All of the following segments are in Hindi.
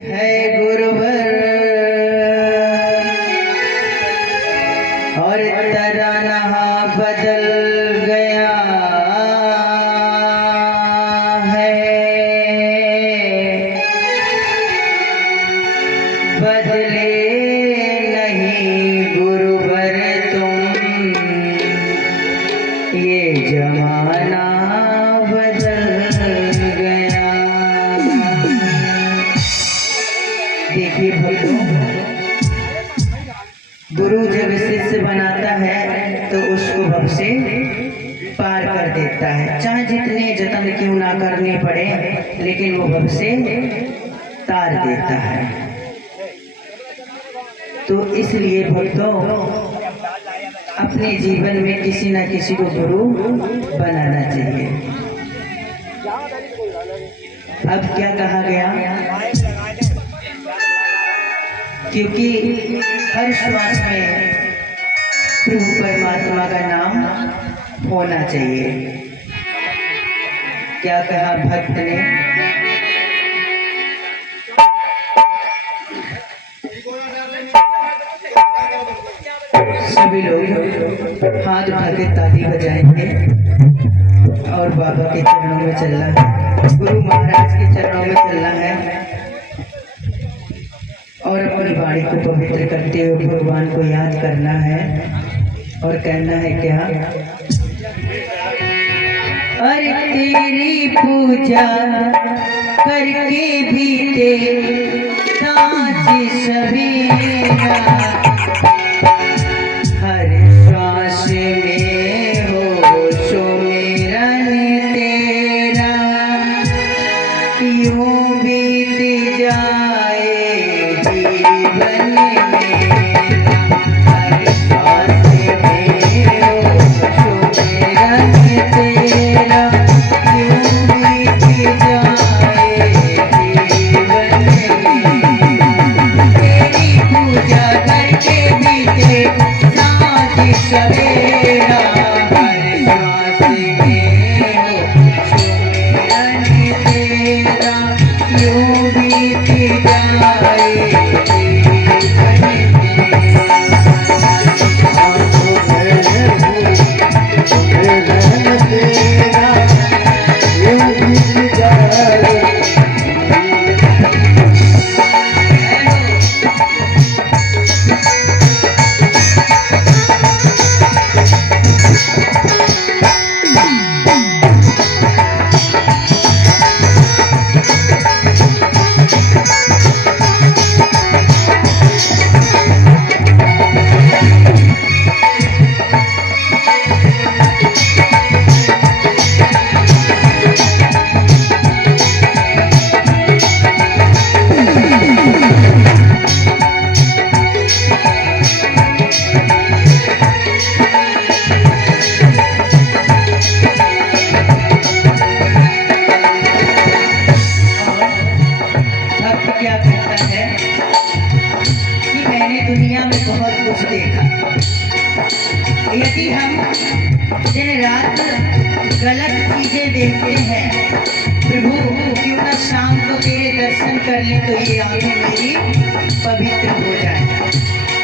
है गुरुवर और तराना बदल गया है। बदले नहीं गुरुवर तुम, ये जमाना देखिए भक्तों, गुरु जब शिष्य बनाता है तो उसको भव से पार कर देता है, चाहे जितने जतन क्यों ना करने पड़े, लेकिन वो भव से तार देता है। तो इसलिए भक्तों, अपने जीवन में किसी न किसी को गुरु बनाना चाहिए। अब क्या कहा गया, क्योंकि हर श्वास में प्रभु परमात्मा का नाम होना चाहिए। क्या कहा भक्त ने, सभी लोग हाथ उठा के ताली बजाएंगे और बाबा के चरणों में चलना है, गुरु महाराज के चरणों में चलना है और अपनी वाणी को पवित्र करते हुए भगवान को याद करना है और कहना है क्या, अरे तेरी पूजा करके भी तेरे साँझ सवेरा, हर श्वास में हो सुमिरन तेरा, यूं बीत जाए जीवन मेरा, हर श्वास में हो सुमिरन तेरा, यूं बीत जाए जीवन मेरा, तेरी पूजा करके बीते साँझ सवेरा, हर श्वास में हो सुमिरन तेरा, यूं बीत जाए यदि हम दिन रात गलत चीजें देखते हैं, प्रभु क्यों ना शाम को तेरे दर्शन कर ले तो ये आंखें मेरी पवित्र हो जाए।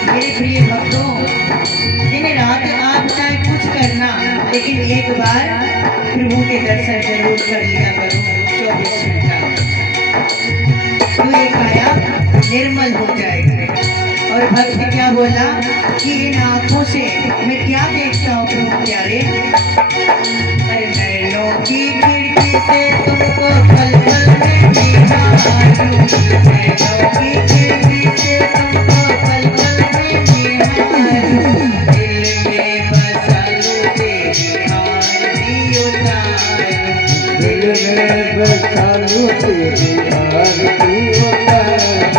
मेरे प्रिय भक्तों, दिन रात आप चाहे कुछ करना, लेकिन एक बार प्रभु के दर्शन जरूर कर लिया करो 24 घंटा, तो ये काया निर्मल हो जाएगी। और भक्त क्या बोला कि इन आंखों से मैं क्या देखता हूँ प्रभु प्यारे, अरे नैनों की खिड़की से तुमको पल पल में निहारूं, नैनों की खिड़की से तुमको पल पल में निहारूं, दिल में बसा लूं तेरी आरती उतारूं, दिल में बसा लूं तेरी आरती उतारूं,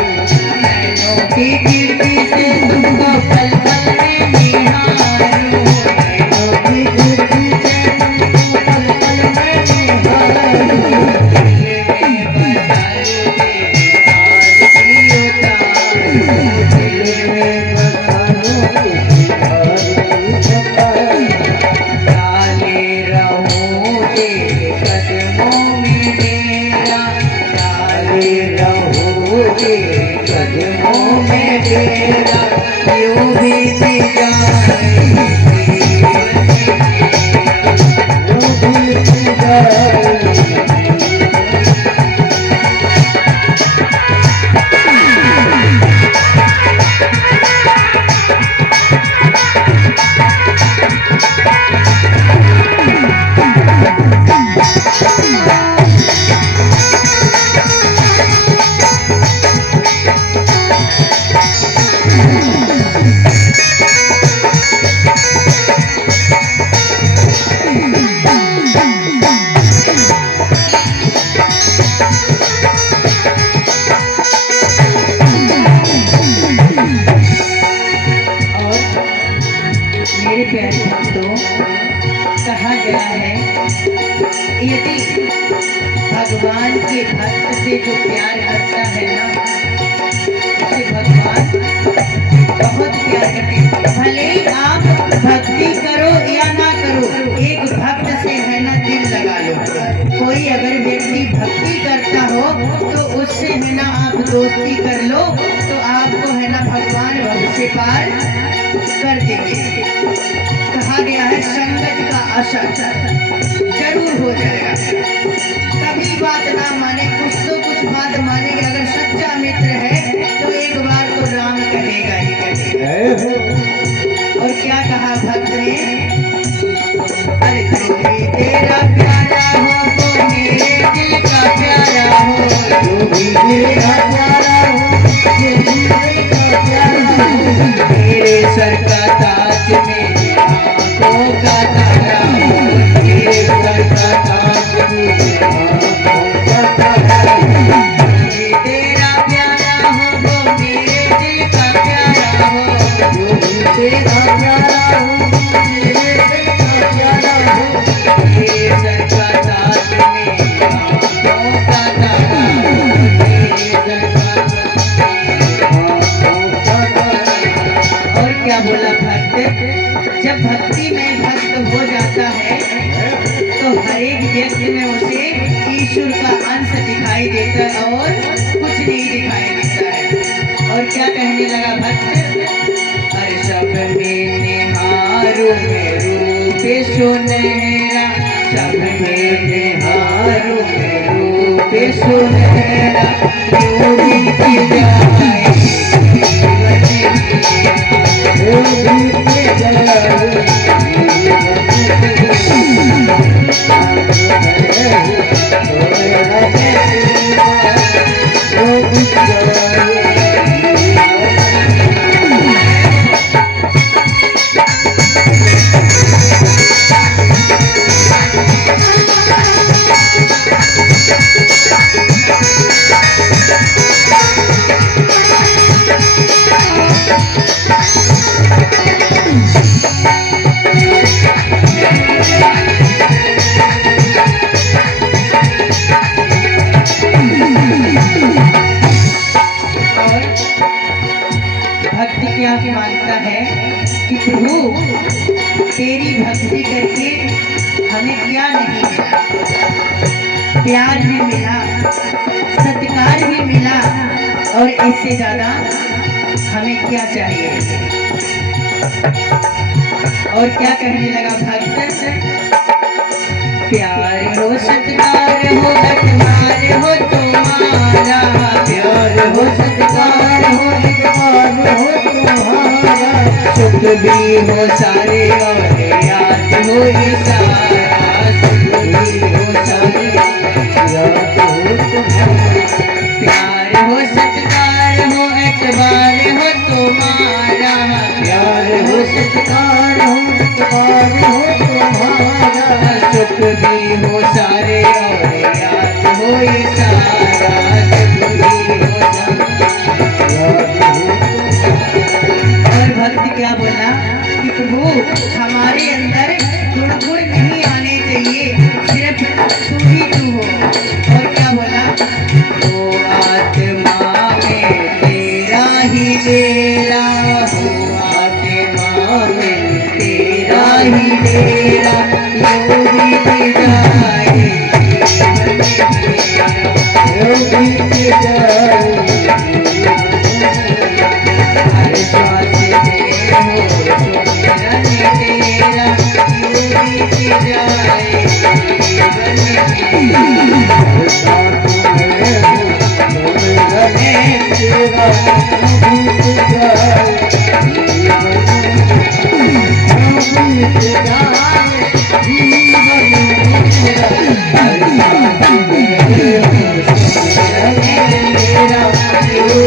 नैनों की खिड़की से तुमको पल पल में निहारूं, नैनों की खिड़की से तुमको पल पल में निहारूं, दिल में बसा लूं तेरी आरती उतारूं, दिल में बसा लूं तेरी आरती उतारूं, डाले रहूं तेरे कदमों में डेरा, डाले रहूं कदमों में तेरा यूं बीत जाए मेरे प्यारे भक्तों, कहा गया है यदि भगवान के भक्त से जो प्यार करता है ना, उसे भगवान बहुत प्यार करते हैं। भले ही आप भक्ति करो या ना करो, एक भक्त से है ना दिल लगा लो। कोई अगर व्यक्ति भक्ति करता हो तो उससे है ना आप दोस्ती कर लो, तो आपको है ना भगवान भक्त से पार कर देंगे। कहा गया है संगत का असर जरूर हो जाएगा। कभी बात ना माने, कुछ तो कुछ बात मानेंगे। अगर सच्चा मित्र है तो एक बार तो राम कहेगा ही कहेगा। और क्या कहा भक्त ने, अरे तू भी तेरा प्यारा हो तो मेरे दिल का प्यारा हो, तू भी मेरा प्यारा हो, तू भी मेरा प्यारा हो, मेरे सर का ताज मेरी आंखों का तारा हो, मेरे सर का ताज मेरी आंखों का तारा हो, तेरा प्यारा हो वो मेरे दिल का प्यारा हो, जो भी तेरा प्यारा हो मेरे दिल का प्यारा हो, मेरे सर का ताज मेरी आंखों का तारा हो, मेरे सर का और क्या बोला भक्त, जब भक्ति में भक्त हो जाता है तो हर एक व्यक्ति में उसे ईश्वर का अंश दिखाई देता है और कुछ नहीं दिखाई देता है। और क्या कहने लगा भक्त, अरे सब में निहारू में रूप सुनहरा, सब में निहारू में रूप सुनहरा, यूं बीत जाए क्या मांगता है कि प्रभु तेरी भक्ति करके हमें क्या नहीं मिला, प्यार भी मिला, सत्कार भी मिला, और इससे ज्यादा हमें क्या चाहिए। और क्या कहने लगा भक्त, प्यार हो सत्कार हो अखबार हो तुम्हारा, प्यार हो सत्कार हो अखबार हो तुम्हारा, सुख भी हो सारे और याद हो ये सारा, सुख भी हो सारे याद हो तुम्हारा, प्यार हो सत्कार हो अखबार हो तुम्हारा, प्यार हो सत्कार हो अखबार हो तुम्हारा, सुख भी हो सारे और याद हो ये सारा, सुख भी हो और भक्त क्या बोला कि प्रभु हमारे अंदर गुण नहीं आने चाहिए, सिर्फ तू ही तू हो। और क्या बोला, तो आत्मा में तेरा ही तेरा हो, आत्मा में तेरा ही तेरा, यो बीत जाए, यो बीत जाए। तेरा बीत जाए बीत जाए जीवन मेरा मेरा क्यों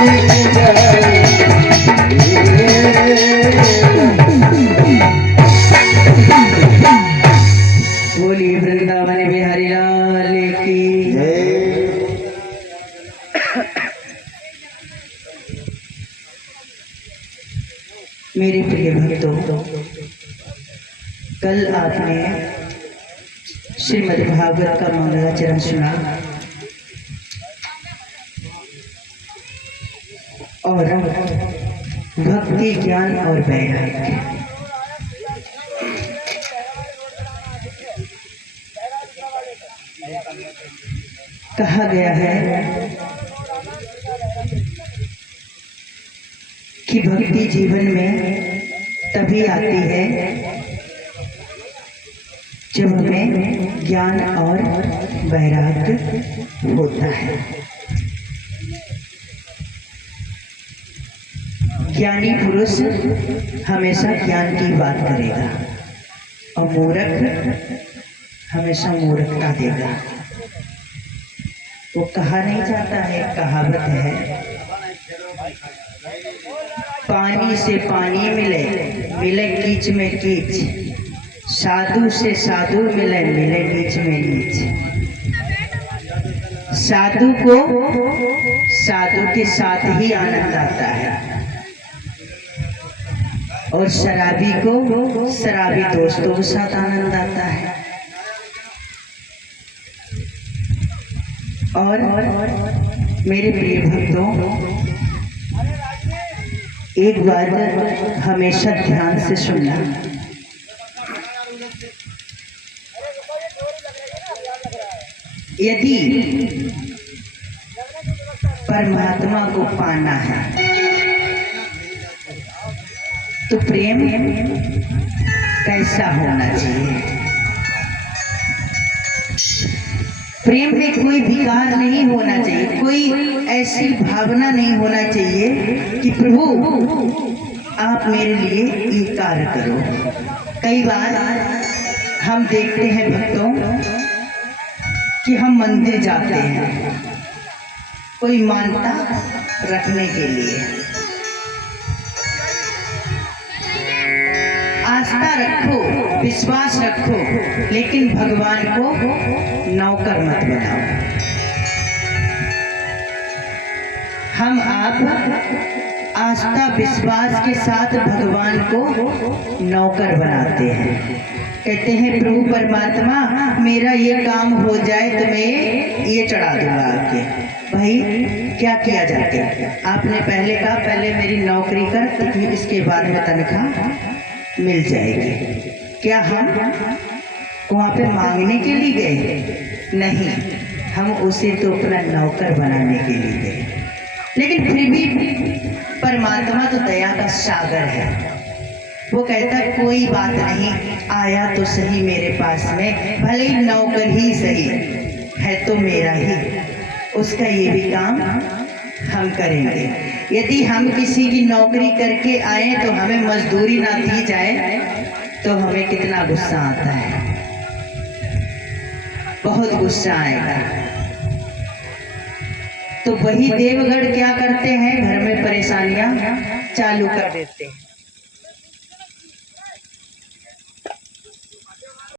बीत जाए बोलिए वृंदावन बिहारी लाल की मेरे प्रिय भक्तों, कल आपने श्रीमद् भागवत का मंगलाचरण सुना और भक्ति ज्ञान और वैराग्य कहा गया है कि भक्ति जीवन में तभी आती है जब हमें ज्ञान और वैराग्य होता है। ज्ञानी पुरुष हमेशा ज्ञान की बात करेगा और मूर्ख हमेशा मूर्खता देगा। वो कहा नहीं जाता है, कहावत है, पानी से पानी मिले मिले कीच में कीच, साधु से साधु मिले मिले नीच में नीच। साधु को साधु के साथ ही आनंद आता है और शराबी को शराबी दोस्तों के साथ आनंद आता है। और मेरे प्रिय भक्तों, एक बात हमेशा ध्यान से सुनना। यदि परमात्मा को पाना है तो प्रेम कैसा होना चाहिए? प्रेम में कोई विकार नहीं होना चाहिए, कोई ऐसी भावना नहीं होना चाहिए कि प्रभु आप मेरे लिए ये कार्य करो। कई बार हम देखते हैं भक्तों कि हम मंदिर जाते हैं कोई मान्यता रखने के लिए, आस्था रखो, विश्वास रखो, लेकिन भगवान को नौकर मत बनाओ। हम आप आस्था विश्वास के साथ भगवान को नौकर बनाते हैं। कहते हैं प्रभु परमात्मा मेरा ये काम हो जाए तो मैं ये चढ़ा दूंगा आपके। भाई क्या किया जाता है? आपने पहले कहा पहले मेरी नौकरी कर, इसके बाद में तनख्वाह मिल जाएगी। क्या हम वहाँ पे मांगने के लिए गए? नहीं, हम उसे तो अपना नौकर बनाने के लिए गए। लेकिन फिर भी परमात्मा तो दया का सागर है। वो कहता कोई बात नहीं, आया तो सही मेरे पास में, भले ही नौकर ही सही है तो मेरा ही, उसका ये भी काम हम करेंगे। यदि हम किसी की नौकरी करके आए तो हमें मजदूरी ना दी जाए तो हमें कितना गुस्सा आता है, बहुत गुस्सा आएगा। तो वही देवगढ़ क्या करते हैं, घर में परेशानियां चालू कर देते हैं।